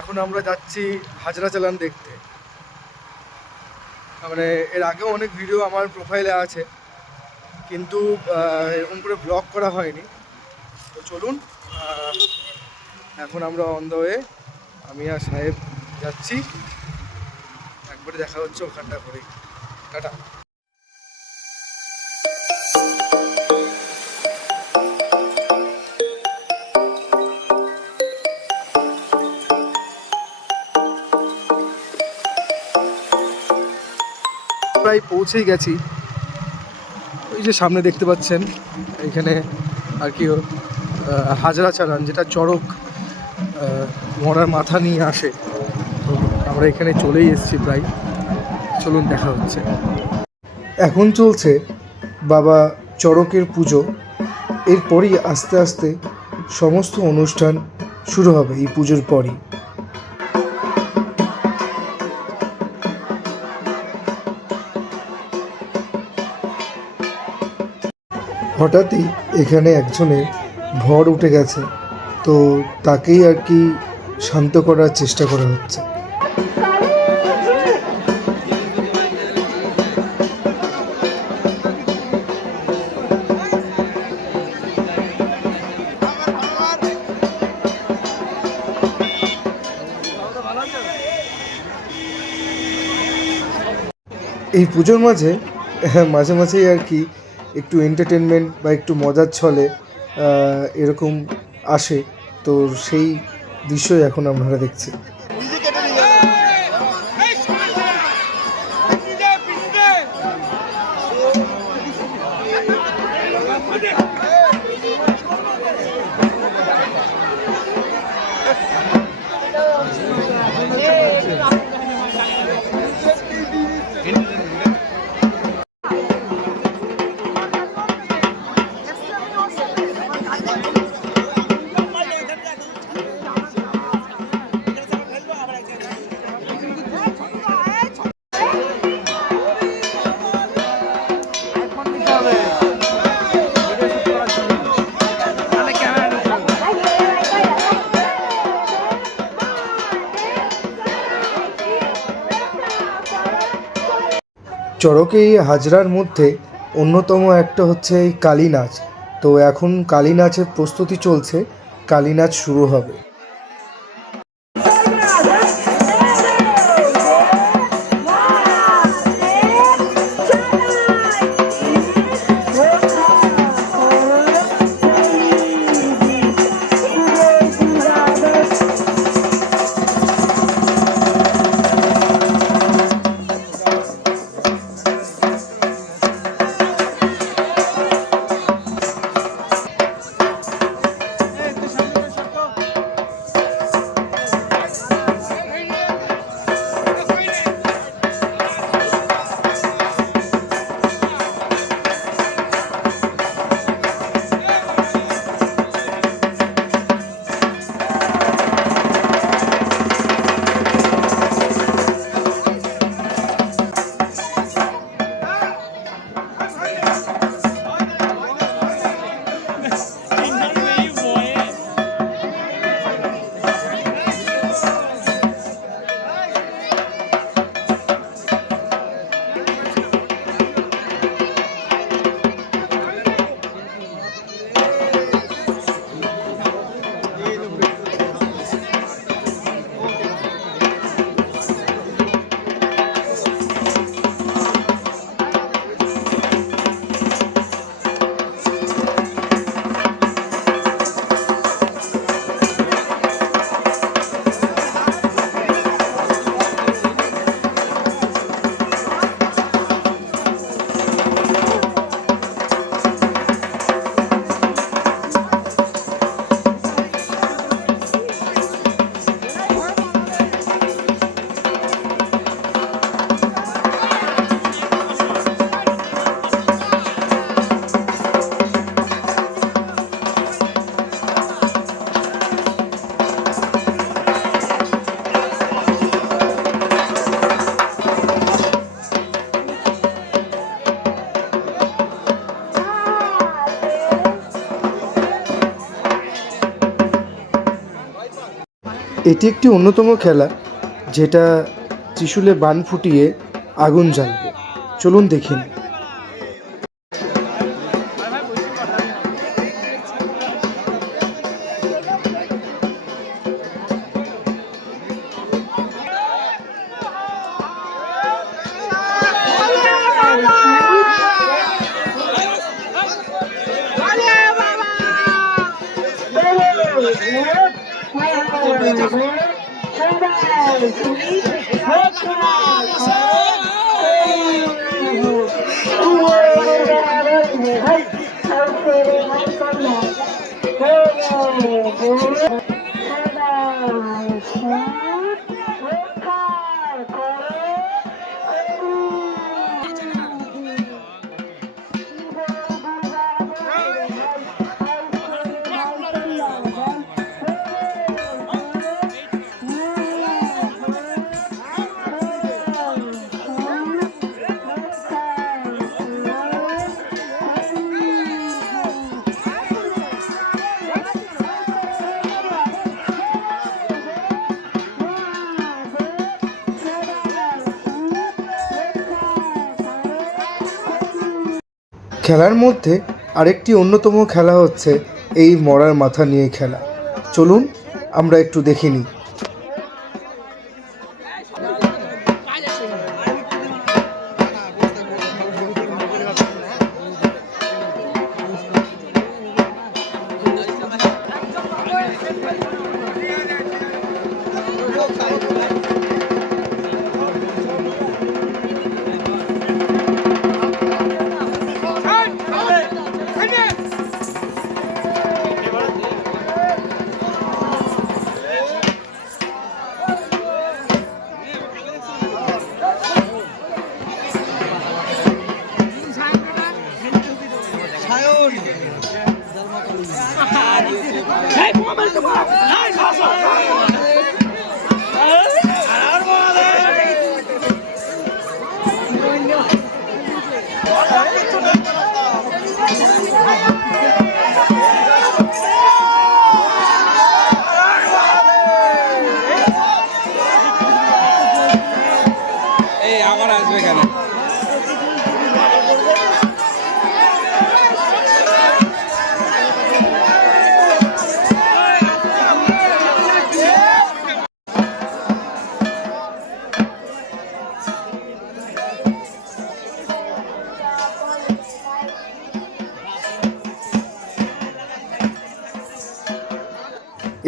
এখন আমরা যাচ্ছি হাজরা চালান দেখতে। মানে এর আগেও অনেক ভিডিও আমার প্রোফাইলে আছে, কিন্তু এরকম করে ব্লগ করা হয়নি। তো চলুন, এখন আমরা অন দ্য ওয়ে, আমি আর সাহেব যাচ্ছি। একবারে দেখা হচ্ছে ওখানটা করেই। টাটা। প্রায় পৌঁছেই গেছি। ওই যে সামনে দেখতে পাচ্ছেন, এইখানে আর কি হাজরা চালান, যেটা চড়ক মরার মাথা নিয়ে আসে। তো আমরা এখানে চলেই এসেছি প্রায়। চলুন দেখা হচ্ছে। এখন চলছে বাবা চড়কের পুজো। এরপরই আস্তে আস্তে সমস্ত অনুষ্ঠান শুরু হবে এই পুজোর পরই। হঠাৎই এখানে একজনের ভর উঠে গেছে, তো তাকেই আর কি শান্ত করার চেষ্টা করা হচ্ছে। এই পুজোর মাঝে মাঝে মাঝেই আর কি একটু এন্টারটেনমেন্ট বা একটু মজার ছলে এরকম আসে। তো সেই দৃশ্যই এখন আপনারা দেখছি। চড়কে এই হাজরার মধ্যে অন্যতম একটা হচ্ছে এই কালী নাচ। তো এখন কালী নাচের প্রস্তুতি চলছে, কালী নাচ শুরু হবে। এটি একটি অন্যতম খেলা যেটা ত্রিশূলে বান ফুটিয়ে আগুন জ্বালবে। চলুন দেখে নিই। খেলার মধ্যে আরেকটি অন্যতম খেলা হচ্ছে এই মরার মাথা নিয়ে খেলা। চলুন আমরা একটু দেখে নিই।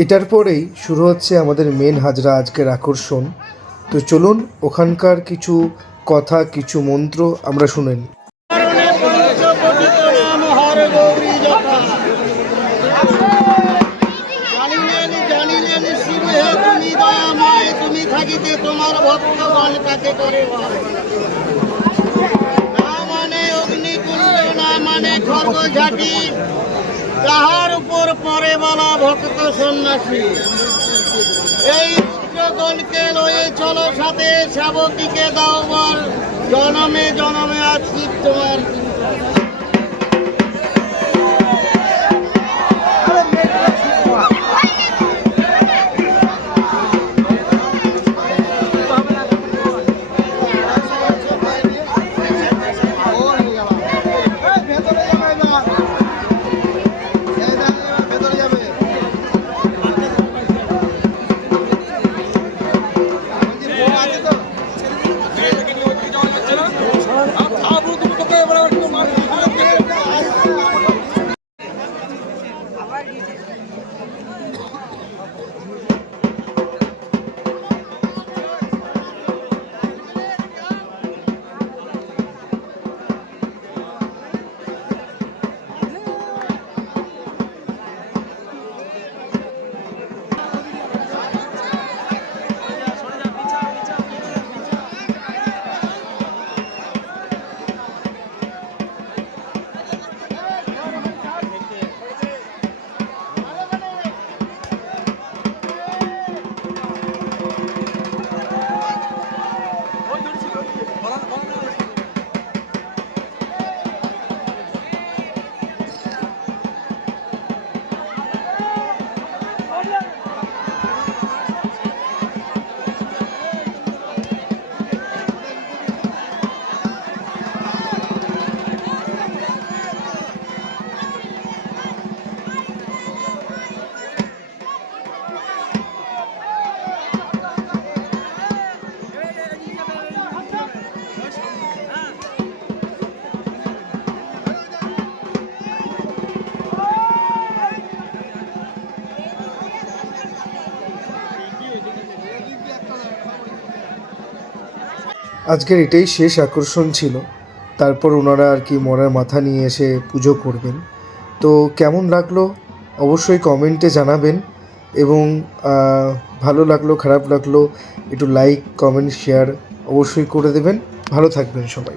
এটার পরেই শুরু হচ্ছে আমাদের মেন হাজরা আজকের আকর্ষণ। তো চলুন ওখানকার কিছু কথা, কিছু মন্ত্র আমরা শুনে নিই। তুমি থাকিতে তোমার ভক্তগণ কাকে করে না মানে অগ্নিকুণ্ড, না মানে খড়গঝাটি, তাহার উপর পরে বলা ভক্ত সন্ন্যাসী। এই রুদ্রগণকে লয়ে চলো সাথে, সেবকীকে দাও বর, জনমে জনমে আছি তোমার। আজকের এটাই শেষ আকর্ষণ ছিল। তারপর ওনারা আর কি মরার মাথা নিয়ে এসে পুজো করবেন। তো কেমন লাগলো অবশ্যই কমেন্টে জানাবেন, এবং ভালো লাগলো খারাপ লাগলো একটু লাইক কমেন্ট শেয়ার অবশ্যই করে দেবেন। ভালো থাকবেন সবাই।